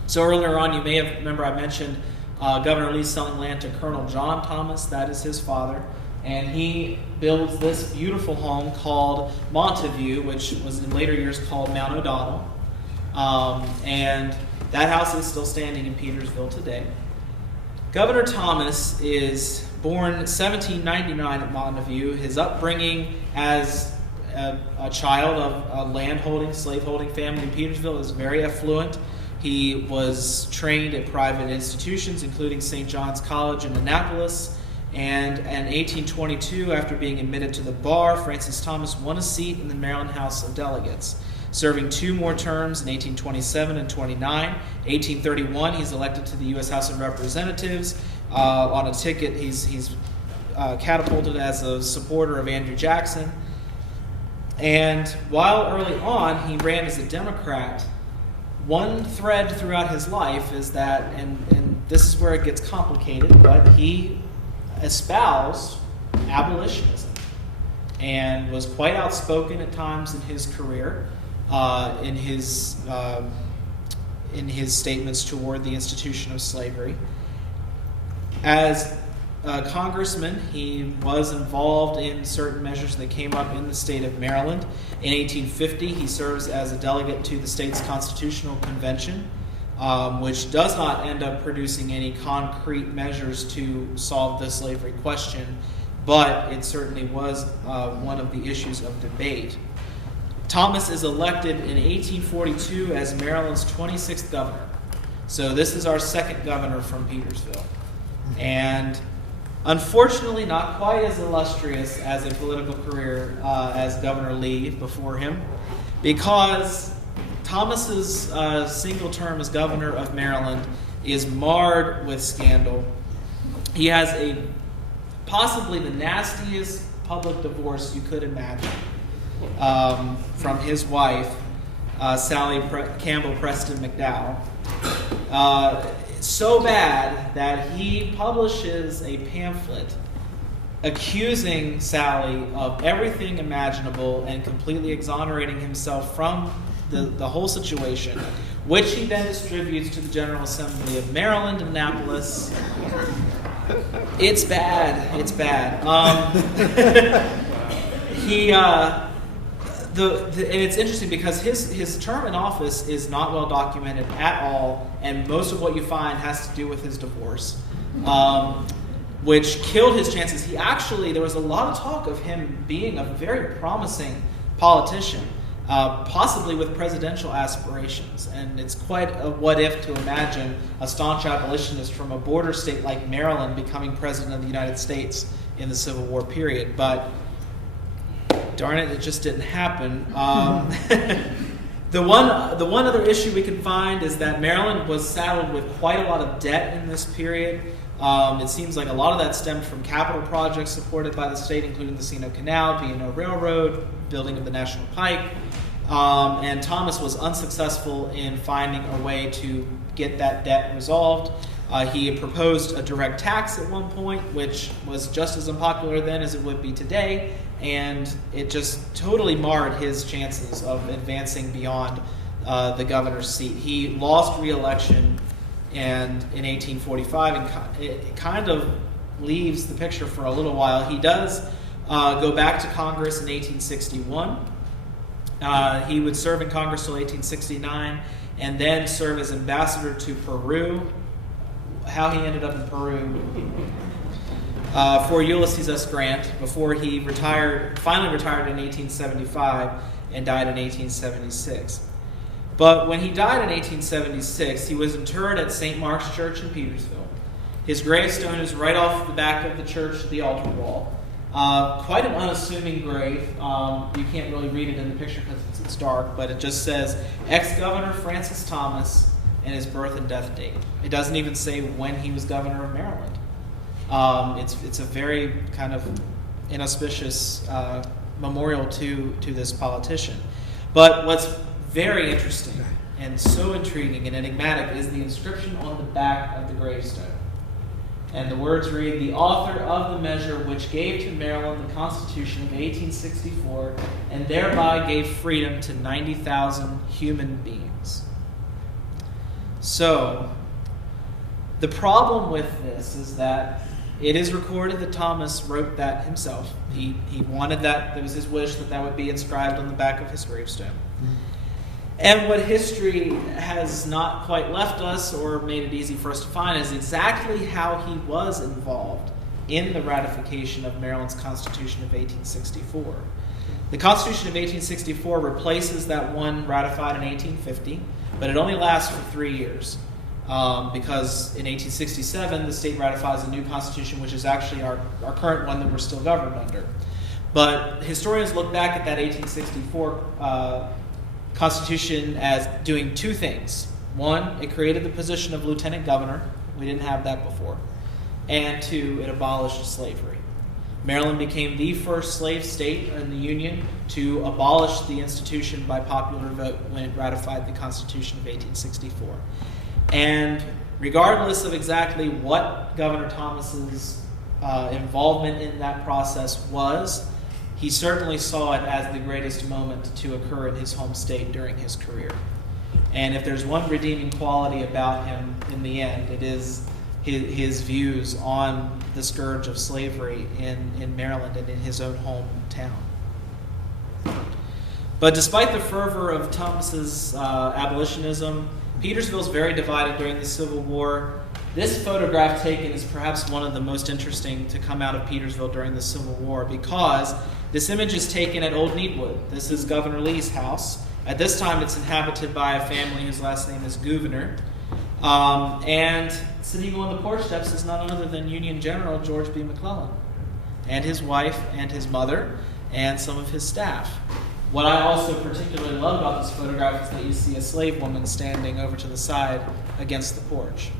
So earlier on, you may have remember I mentioned Governor Lee selling land to Colonel John Thomas. That is his father. And he builds this beautiful home called Monteview, which was in later years called Mount O'Donnell. And that house is still standing in Petersville today. Governor Thomas is born 1799 at Monteview. His upbringing as a child of a landholding, slaveholding family in Petersville is very affluent. He was trained at private institutions, including St. John's College in Annapolis. And in 1822, after being admitted to the bar, Francis Thomas won a seat in the Maryland House of Delegates, serving 2 more terms in 1827 and 29. 1831, he's elected to the U.S. House of Representatives. On a ticket, he's catapulted as a supporter of Andrew Jackson. And while early on he ran as a Democrat, one thread throughout his life is that, and this is where it gets complicated, but he espoused abolitionism and was quite outspoken at times in his career, in his statements toward the institution of slavery. As a congressman, he was involved in certain measures that came up in the state of Maryland. In 1850, he serves as a delegate to the state's constitutional convention, which does not end up producing any concrete measures to solve the slavery question, but it certainly was one of the issues of debate. Thomas is elected in 1842 as Maryland's 26th governor. So this is our second governor from Petersville. And unfortunately, not quite as illustrious as a political career as Governor Lee before him, because Thomas's single term as governor of Maryland is marred with scandal. He has possibly the nastiest public divorce you could imagine from his wife, Sally Campbell Preston McDowell. So bad that he publishes a pamphlet accusing Sally of everything imaginable and completely exonerating himself from the whole situation, which he then distributes to the General Assembly of Maryland, Annapolis. It's bad. It's bad. And it's interesting because his term in office is not well documented at all, and most of what you find has to do with his divorce, which killed his chances. There was a lot of talk of him being a very promising politician, possibly with presidential aspirations, and it's quite a what-if to imagine a staunch abolitionist from a border state like Maryland becoming president of the United States in the Civil War period, but darn it, it just didn't happen. The one other issue we can find is that Maryland was saddled with quite a lot of debt in this period. It seems like a lot of that stemmed from capital projects supported by the state, including the Sino Canal, B&O Railroad, building of the National Pike. And Thomas was unsuccessful in finding a way to get that debt resolved. He had proposed a direct tax at one point, which was just as unpopular then as it would be today, and it just totally marred his chances of advancing beyond the governor's seat. He lost re-election in 1845, and it kind of leaves the picture for a little while. He does go back to Congress in 1861. He would serve in Congress till 1869, and then serve as ambassador to Peru. How he ended up in Peru for Ulysses S. Grant before he finally retired in 1875 and died in 1876. But when he died in 1876, he was interred at St. Mark's Church in Petersville. His gravestone is right off the back of the church, the altar wall. Quite an unassuming grave. You can't really read it in the picture because it's dark, but it just says, ex-governor Francis Thomas and his birth and death date. It doesn't even say when he was governor of Maryland. It's a very kind of inauspicious memorial to this politician. But what's very interesting and so intriguing and enigmatic is the inscription on the back of the gravestone. And the words read, "The author of the measure which gave to Maryland the Constitution of 1864 and thereby gave freedom to 90,000 human beings." So, the problem with this is that it is recorded that Thomas wrote that himself. He wanted that, it was his wish that would be inscribed on the back of his gravestone. And what history has not quite left us or made it easy for us to find is exactly how he was involved in the ratification of Maryland's Constitution of 1864. The Constitution of 1864 replaces that one ratified in 1850, but it only lasts for 3 years. Because in 1867, the state ratifies a new constitution, which is actually our current one that we're still governed under. But historians look back at that 1864 Constitution as doing two things. One, it created the position of lieutenant governor. We didn't have that before. And two, it abolished slavery. Maryland became the first slave state in the Union to abolish the institution by popular vote when it ratified the Constitution of 1864. And regardless of exactly what Governor Thomas's involvement in that process was, he certainly saw it as the greatest moment to occur in his home state during his career. And if there's one redeeming quality about him in the end, it is his views on the scourge of slavery in Maryland and in his own hometown. But despite the fervor of Thomas's abolitionism, Petersville is very divided during the Civil War. This photograph taken is perhaps one of the most interesting to come out of Petersville during the Civil War because this image is taken at Old Needwood. This is Governor Lee's house. At this time, it's inhabited by a family whose last name is Gouverneur. And sitting on the porch steps is none other than Union General George B. McClellan and his wife and his mother and some of his staff. What I also particularly love about this photograph is that you see a slave woman standing over to the side against the porch.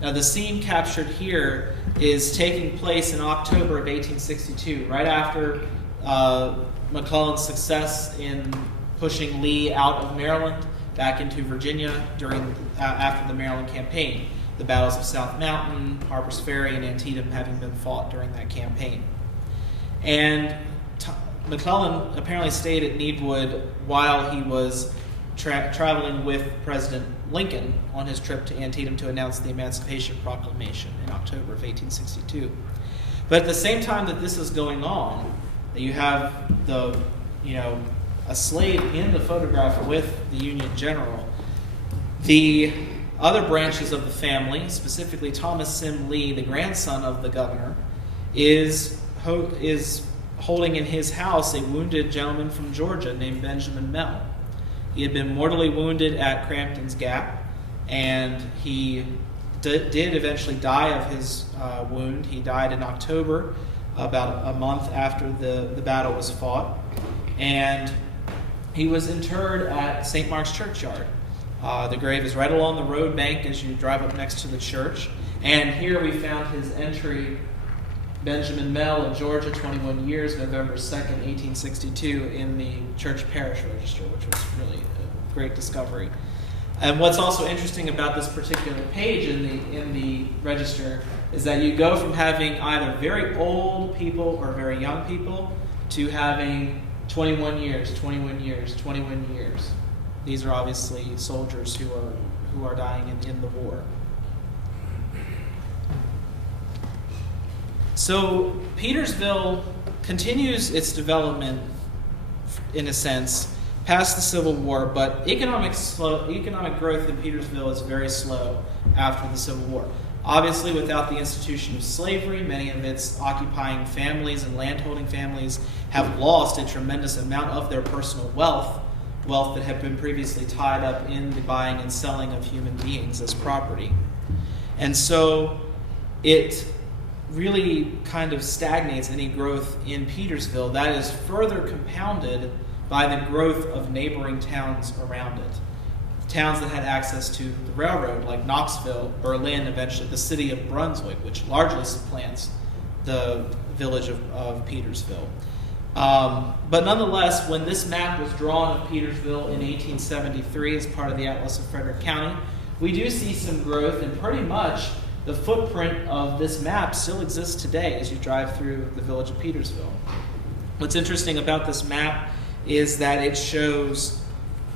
Now, the scene captured here is taking place in October of 1862, right after McClellan's success in pushing Lee out of Maryland back into Virginia after the Maryland campaign. The battles of South Mountain, Harper's Ferry, and Antietam having been fought during that campaign. And McClellan apparently stayed at Needwood while he was traveling with President Lincoln on his trip to Antietam to announce the Emancipation Proclamation in October of 1862. But at the same time that this is going on, you have a slave in the photograph with the Union General. The other branches of the family, specifically Thomas Sim Lee, the grandson of the governor, is holding in his house a wounded gentleman from Georgia named Benjamin Mell. He had been mortally wounded at Crampton's Gap, and he did eventually die of his wound. He died in October, about a month after the battle was fought, and he was interred at St. Mark's Churchyard. The grave is right along the road bank as you drive up next to the church, and here we found his entry, Benjamin Mell of Georgia, 21 years, November 2nd, 1862, in the church parish register, which was really a great discovery. And what's also interesting about this particular page in the register is that you go from having either very old people or very young people to having 21 years, 21 years, 21 years. These are obviously soldiers who are dying in the war. So Petersville continues its development, in a sense, past the Civil War, but economic growth in Petersville is very slow after the Civil War. Obviously, without the institution of slavery, many of its occupying families and landholding families have lost a tremendous amount of their personal wealth that had been previously tied up in the buying and selling of human beings as property. And so it really kind of stagnates any growth in Petersville. That is further compounded by the growth of neighboring towns around it. Towns that had access to the railroad, like Knoxville, Berlin, eventually the city of Brunswick, which largely supplants the village of Petersville. But nonetheless, when this map was drawn of Petersville in 1873 as part of the Atlas of Frederick County, we do see some growth, and pretty much the footprint of this map still exists today as you drive through the village of Petersville. What's interesting about this map is that it shows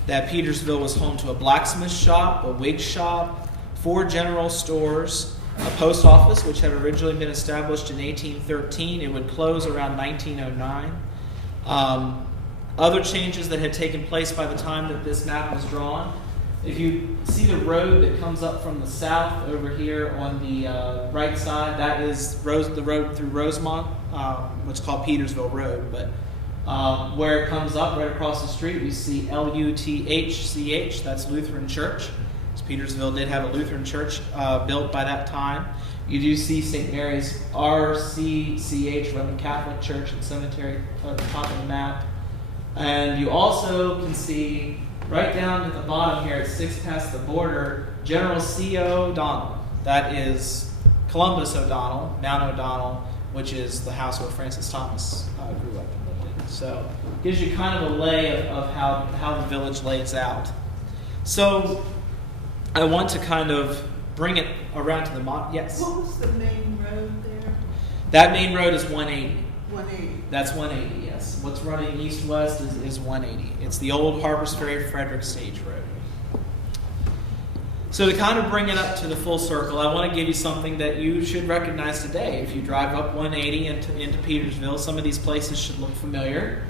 that Petersville was home to a blacksmith shop, a wig shop, 4 general stores, a post office, which had originally been established in 1813. It would close around 1909. Other changes that had taken place by the time that this map was drawn. If you see the road that comes up from the south over here on the right side, that is the road through Rosemont, what's called Petersville Road. But where it comes up right across the street, we see Luthch, that's Lutheran Church. So Petersville did have a Lutheran church built by that time. You do see St. Mary's RCCH, Roman Catholic Church and Cemetery at the top of the map. And you also can see right down at the bottom here, at 6 past the border, General C.O. O'Donnell. That is Columbus O'Donnell, Mount O'Donnell, which is the house where Francis Thomas grew up and lived in. So it gives you kind of a lay of how the village lays out. So I want to kind of bring it around to the yes. What was the main road there? That main road is 180. 180. That's 180, yes. What's running east-west is 180. It's the old Harper's Ferry Frederick Stage Road. So to kind of bring it up to the full circle, I want to give you something that you should recognize today. If you drive up 180 into Petersville, some of these places should look familiar.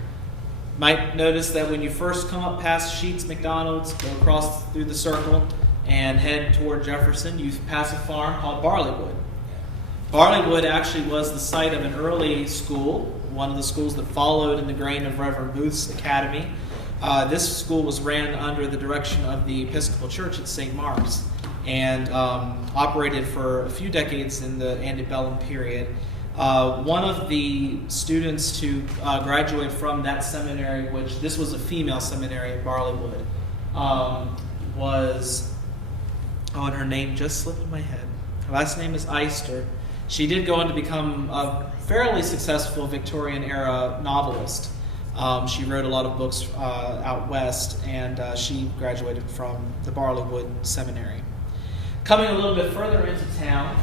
Might notice that when you first come up past Sheets McDonald's, go across through the circle, and head toward Jefferson, you pass a farm called Barleywood. Barleywood actually was the site of an early school, one of the schools that followed in the grain of Reverend Booth's Academy. This school was ran under the direction of the Episcopal Church at St. Mark's and operated for a few decades in the antebellum period. One of the students to graduate from that seminary, which this was a female seminary at Barleywood, was, and her name just slipped in my head. Her last name is Eister. She did go on to become a fairly successful Victorian-era novelist. She wrote a lot of books out west, and she graduated from the Barleywood Seminary. Coming a little bit further into town,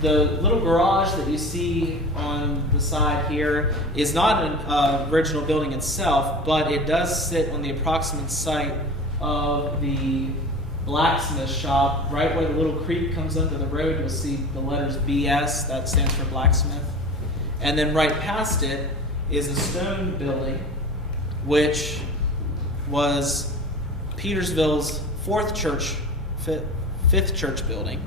the little garage that you see on the side here is not an original building itself, but it does sit on the approximate site of the blacksmith shop. Right where the little creek comes under the road, you'll see the letters BS, that stands for blacksmith. And then right past it is a stone building, which was Petersville's fifth church building.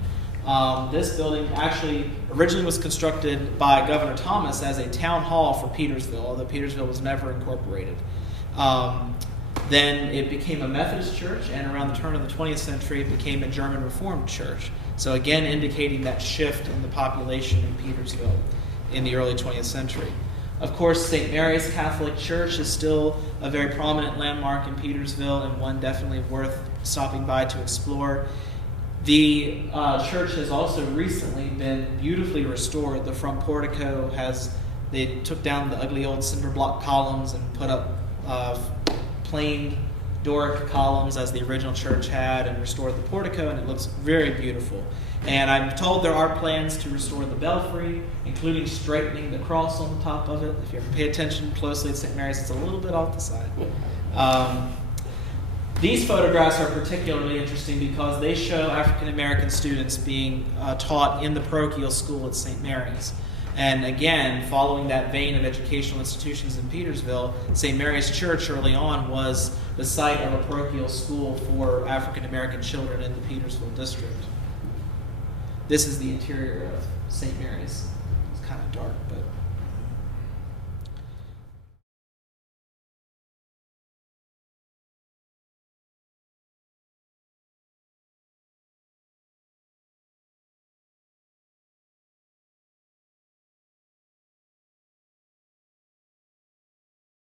This building actually originally was constructed by Governor Thomas as a town hall for Petersville, although Petersville was never incorporated. Then it became a Methodist church, and around the turn of the 20th century, it became a German Reformed church. So again, indicating that shift in the population in Petersville in the early 20th century. Of course, St. Mary's Catholic Church is still a very prominent landmark in Petersville, and one definitely worth stopping by to explore. The church has also recently been beautifully restored. The front portico they took down the ugly old cinder block columns and put up plain Doric columns as the original church had, and restored the portico, and it looks very beautiful. And I'm told there are plans to restore the belfry, including straightening the cross on the top of it. If you ever pay attention closely at St. Mary's, it's a little bit off the side. These photographs are particularly interesting because they show African American students being taught in the parochial school at St. Mary's. And again, following that vein of educational institutions in Petersville, St. Mary's Church early on was the site of a parochial school for African American children in the Petersville district. This is the interior of St. Mary's. It's kind of dark, but